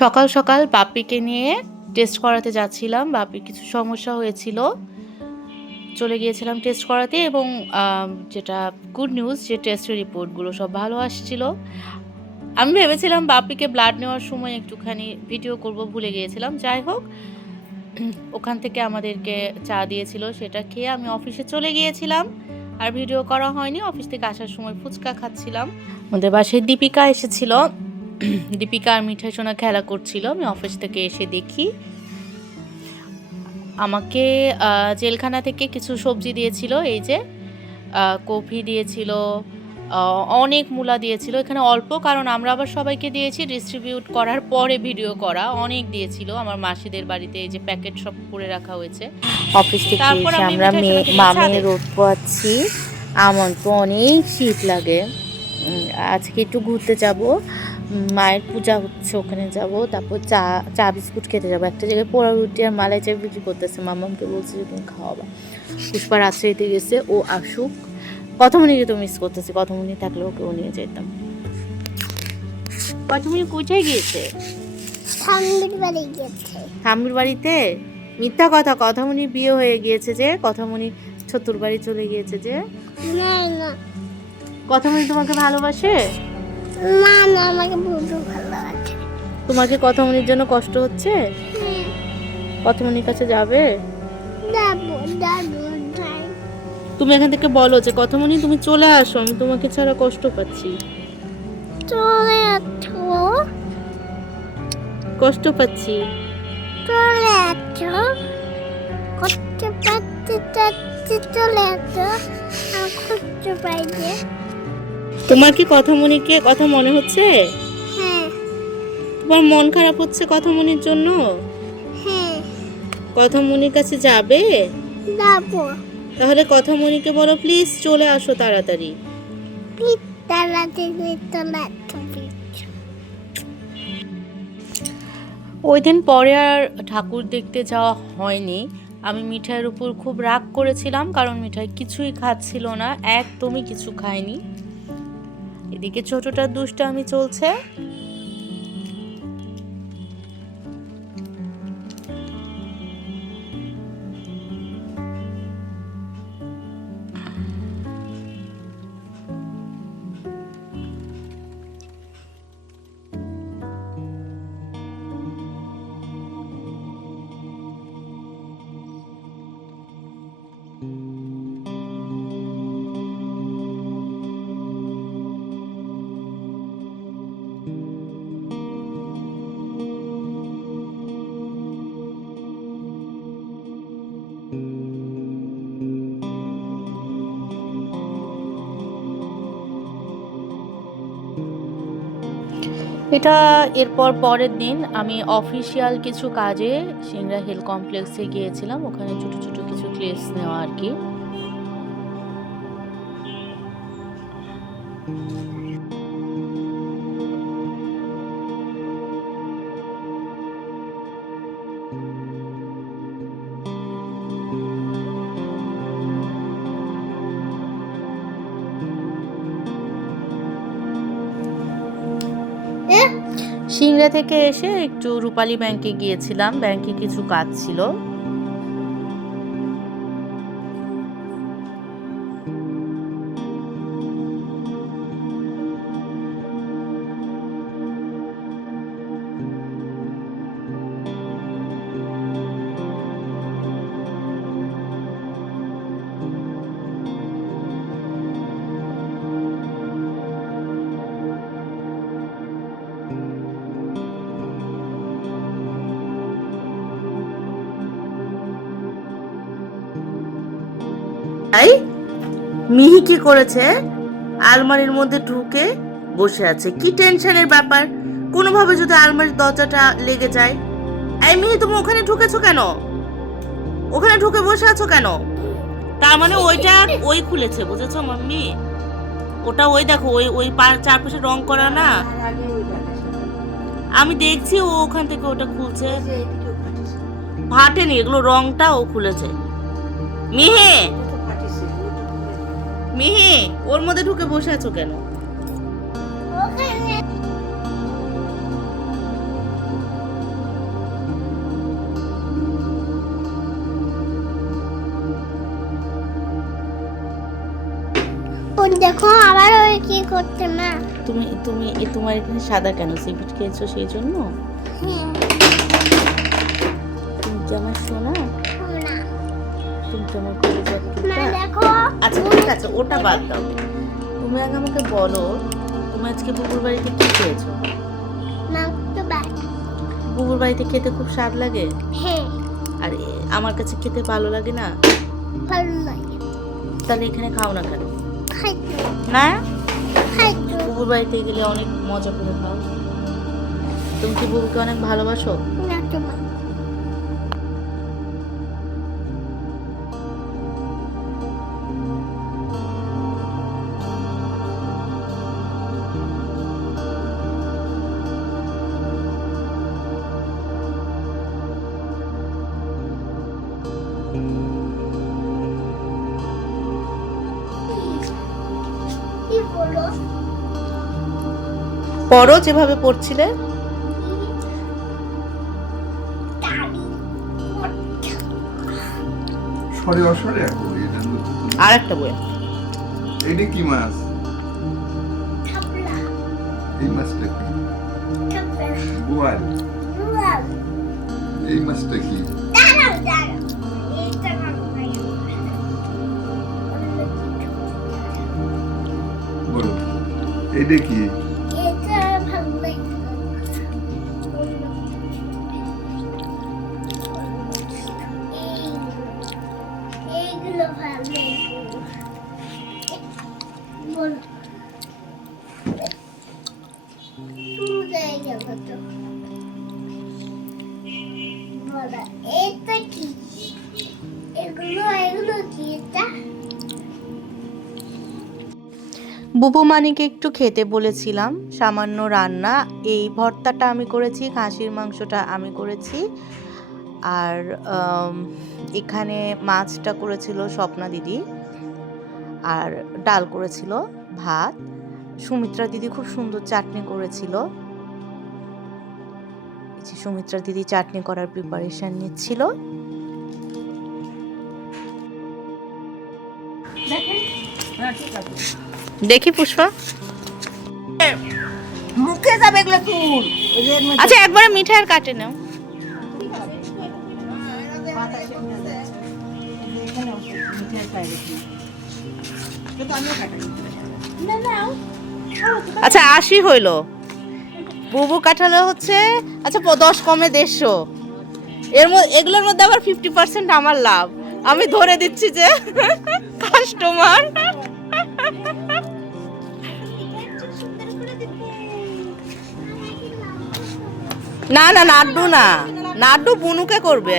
সকাল সকাল বাপ্পিকে নিয়ে টেস্ট করাতে যাচ্ছিলাম। বাপ্পির কিছু সমস্যা হয়েছিল, চলে গিয়েছিলাম টেস্ট করাতে এবং যেটা গুড নিউজ যে টেস্টের রিপোর্টগুলো সব ভালো আসছিল। আমি ভেবেছিলাম বাপ্পিকে ব্লাড নেওয়ার সময় একটুখানি ভিডিও করব, ভুলে গিয়েছিলাম। যাই হোক, ওখান থেকে আমাদেরকে চা দিয়েছিল, সেটা খেয়ে আমি অফিসে চলে গিয়েছিলাম। আর ভিডিও করা হয়নি। অফিস থেকে আসার সময় ফুচকা খাচ্ছিলাম। আমাদের বাসায় দীপিকা এসেছিল। দীপিকা আর মিঠাই সোনা খেলা করছিল। আমি অফিস থেকে এসে দেখি আমাকে জেলখানা থেকে কিছু সবজি দিয়েছিল। এই যে কফি দিয়েছিল, অনেক মূলা দিয়েছিল। এখানে অল্প, কারণ আমরা আবার সবাইকে দিয়েছি ডিস্ট্রিবিউট করার পরে ভিডিও করা। অনেক দিয়েছিল আমার মাসিদের বাড়িতে, এই যে প্যাকেট সব করে রাখা হয়েছে। অফিস থেকে এসে আমরা মামে রোদ পোয়াচ্ছি। আমার তো অনেক শীত লাগে। আজকে একটু ঘুরতে যাব, মায়ের পূজা হচ্ছে, ওখানে যাব। তারপর চা বিস্কুট খেতে যাবো। একটা জায়গায় পোড়া রুটি আর মালাই চা বিক্রি করতেছে। মামামকে বলছে যে তুমি খাওয়াবা। পুষ্পা রাজশাহীতে গেছে, ও আসুক। কথমনিকে তো মিস করতেছি, কথমনি থাকলে ওকেও নিয়ে যেতাম। কথমনি কোথায় গিয়েছে? ঠাম্মির বাড়িতে? মিথ্যা কথা, কথামনির বিয়ে হয়ে গিয়েছে যে, কথামনি শ্বশুর বাড়ি চলে গিয়েছে যে। কথামনি তোমাকে ভালোবাসে? আমাকে ভালোবাসে। তোমাকে কথামনির জন্য কষ্ট হচ্ছে? কথামনির কাছে যাবে? তুমি এখান থেকে বলো যে কথামনি তুমি চলে আসো, আমি তোমাকে ছাড়া কষ্ট পাচ্ছি। চলে আসো, কষ্ট পাচ্ছি। চলে আসো, কষ্ট পাচ্ছি, চলে আসো, আমি কষ্ট পাই যে। তোমার কি কথামনিকে কথা মনে হচ্ছে? হ্যাঁ। তোমার মন খারাপ হচ্ছে কথামনির জন্য? হ্যাঁ। কথামনির কাছে যাবে? যাবো। তাহলে কথামনিকে বলো প্লিজ চলে আসো তাড়াতাড়ি। প্লিজ তাড়াতাড়ি চলে আসো। ওই দিন পরে আর ঠাকুর দেখতে যাওয়া হয়নি। আমি মিঠাইয়ের উপর খুব রাগ করেছিলাম, কারণ মিঠাই কিছুই খাচ্ছিল না, একদমই কিছু খায়নি। এদিকে ছোটটার দুষ্টামি চলছে। এটা এরপর পরের দিন আমি অফিসিয়াল কিছু কাজে সিংড়া হিল কমপ্লেক্সে গিয়েছিলাম। ওখানে ছোট ছোট কিছু ক্লিপস নেওয়া আর কি। সিংড়া থেকে এসে একটু রূপালী ব্যাংকে গিয়েছিলাম, ব্যাংকে কিছু কাজ ছিল। মিহি কি করেছে? আলমারির মধ্যে ঢুকে বসে আছে। কি টেনশনের ব্যাপার! কোনোভাবে যদি আলমারির দরজাটা লেগে যায়। এই মিহি, তুমি ওখানে ঢুকেছো কেন? ওখানে ঢুকে বসে আছো কেন? তার মানে ওইটা ওই খুলেছে, বুঝেছো মাম্মি? ওটা ওই দেখো, ওই ওই চারপাশে রং করা না। আমি দেখছি ও ওখান থেকে ওটা খুলছে। ফাটেনি, এগুলো রংটা ও খুলেছে। মিহি, মিহি, ওর মধ্যে ঢুকে বসে আছো কেন? দেখো আবার ওই কি করতে না। তুমি তুমি তোমার এখানে সাদা কেন, সিভিট খেয়েছো সেই জন্য? হ্যাঁ তুমি কি আমার সোনা? না তুমি কি আমার কলিজার না টুকরা? দেখো আচ্ছা ঠিক আছে, ওটা বাদ দাও। তুমি আগে আমাকে বলো, তুমি আজকে বুবুর বাড়িতে কি খেয়েছো? মাংস বাই। বুবুর বাড়িতে খেতে খুব স্বাদ লাগে, হ্যাঁ আর আমার কাছে খেতে ভালো লাগে না। ভালো লাগে। তাহলে এখানে খাও না কেন? খাইতো না, খাইতো বুবুর বাড়িতে গেলে অনেক মজা করে খাও। তুমি কি বুবুকে অনেক ভালোবাসো? না তোমার কি বলো? পড়ো যেভাবে পড়ছিলে। সরে অসরে এখন এটা নতুন। আর একটা বই। এটা কি মাছ? থাপড়া এই মাছটা কি? থাপড়া বোয়াল। রুয়াল। এই মাছটা কি? দাঁড়াও দাঁড়াও এইটা ভালো লাগে। বলো এটা কি? এটা ভালো লাগে। এইগুলো ভালো লাগে। বলো তুলে গেল তো। বলো এটা কি? এগুলো কি এটা? বুবু মানিকে একটু খেতে বলেছিলাম, সামান্য রান্না। এই ভর্তাটা আমি করেছি, খাসির মাংসটা আমি করেছি, আর এখানে মাছটা করেছিল স্বপ্না দিদি, আর ডাল করেছিল, ভাত। সুমিত্রা দিদি খুব সুন্দর চাটনি করেছিল। সুমিত্রা দিদি চাটনি করার প্রিপারেশন নিচ্ছিল। দেখি পুষ্পা, মুখে যাবে এগুলো চুল। আচ্ছা একবারে মিঠাই আর কাটে নাও। আচ্ছা 80 হইল, বুবু কাঠালো হচ্ছে। আচ্ছা 10 কমে 150। এর মধ্যে এগুলোর মধ্যে আবার 50% আমার লাভ। আমি ধরে দিচ্ছি যে কাস্টমার। না না, নাড্ডু না, নাড্ডু বুনুকে করবে।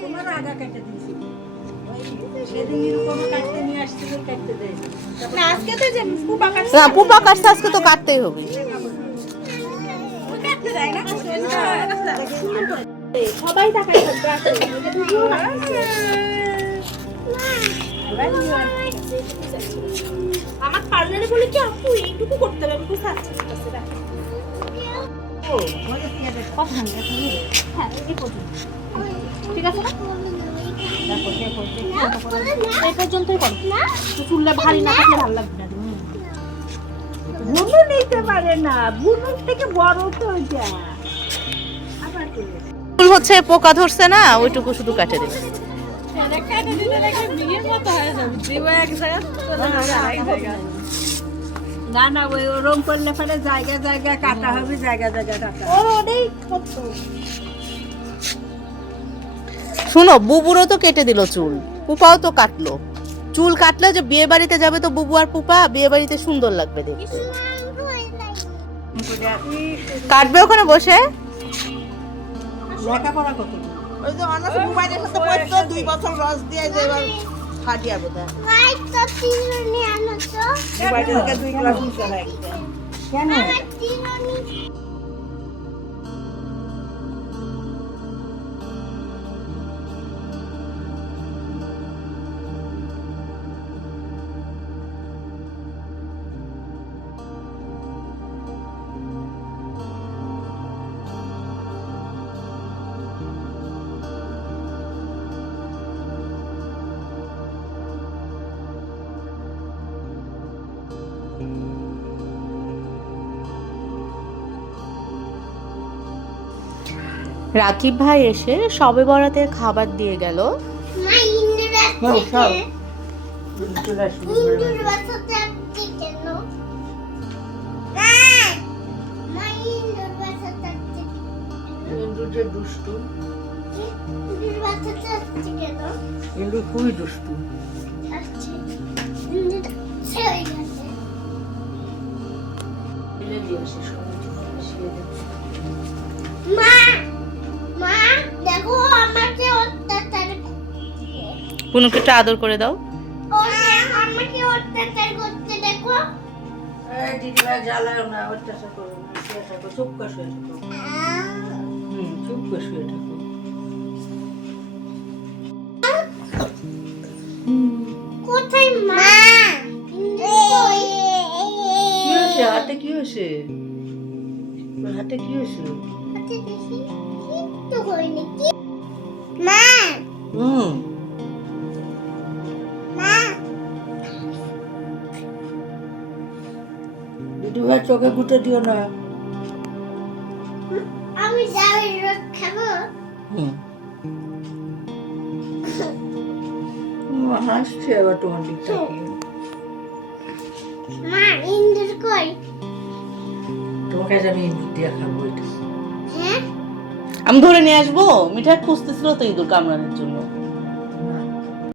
তোমার আগা কেটে দিয়েছি। সেদিন এরকম কাটতে নিয়ে আসছিল, কাটতে দেয় না। আজকে তো যে পুপা কাটছে, না পুপা কাটতে আজকে তো কাটতেই হবে। কাটতে দেয় না। সবাই তাকাই থাকবে। আমার পার্লারে বলে কি আপু এইটুকু করতে হবে, আমি বুঝতে পারছি না। ঠিক আছে না? এই পর্যন্তই করো। চুলটা ভারী না থাকলে ভালো লাগবে না। বুনু নিতে পারে না, বুনুর থেকে বড় তো যা। আবার ফুল হচ্ছে পোকা ধরছে না, ওইটুকু শুধু কাটে দেবে। না না, ওই ওরম করলে পরে জায়গা জায়গা কাটা হবে, জায়গা জায়গা কাটা। ও ওটাই করতো। শুনো, বুবুরও তো কেটে দিল চুল, পুপাও তো কাটলো। চুল কাটলে যে বিয়ে বাড়িতে যাবে তো বুবু আর পুপা, বিয়ে বাড়িতে সুন্দর লাগবে দেখতে। কাটবে ওখানে বসে। লেখাপড়া কত? ওই যে অনার্স মোবাইলের সাথে পড়তো 2 বছর রস দিয়ে যে এবার ফাটিয়া বোধহয় ভাই তো তিরনি আনো তো। মোবাইল থেকে 2 ক্লাস নিচে লাগবে। কেন? আমার তিরনি রাকিব ভাই এসে সবে বরাতের খাবার দিয়ে গেল। মা ইন্দুর খাও, খাও। আছে চলে আসবে ইন্দুর বাসাতে আছে কেন মা মা ইন্দুর বাসাতে আছে ইন্দু যে দুষ্টু, ইন্দুর বাসাতে আছে কেন ইন্দু খুবই দুষ্টু। আছে ইন্দুর ছেড়ে গেছে মা মা দেখো আমাকে অত্যাচার করছে পুনুকে একটু আদর করে দাও। আমাকে অত্যাচার করতে দেখো দিদিভাই জ্বালায় না, অত্যাচার করো না, শুয়ে থাকো, চুপ করে শুয়ে থাকো। চুপ করে শুয়ে থাকো। কোথায় মা কই কি হয়েছে হাতে, কি হয়েছে তোর হাতে, কি হয়েছে? হাতে দেখি কিচ্ছু হয়নি কি মা হুম মা দিদিভাই চোখে গুঁতে দিও না। আমি যাবে রোদ খাবো হুম হাসছে আবার তোমার দিক তাকিয়ে। মা ইন্দুর কই তোমাকে আজ আমি ইন্দুর দিয়ে খাবো এটা। হ্যাঁ আমি ধরে নিয়ে আসবো। মিঠাই খুঁজতেছিল তো ইঁদুর কামড়ানোর জন্য।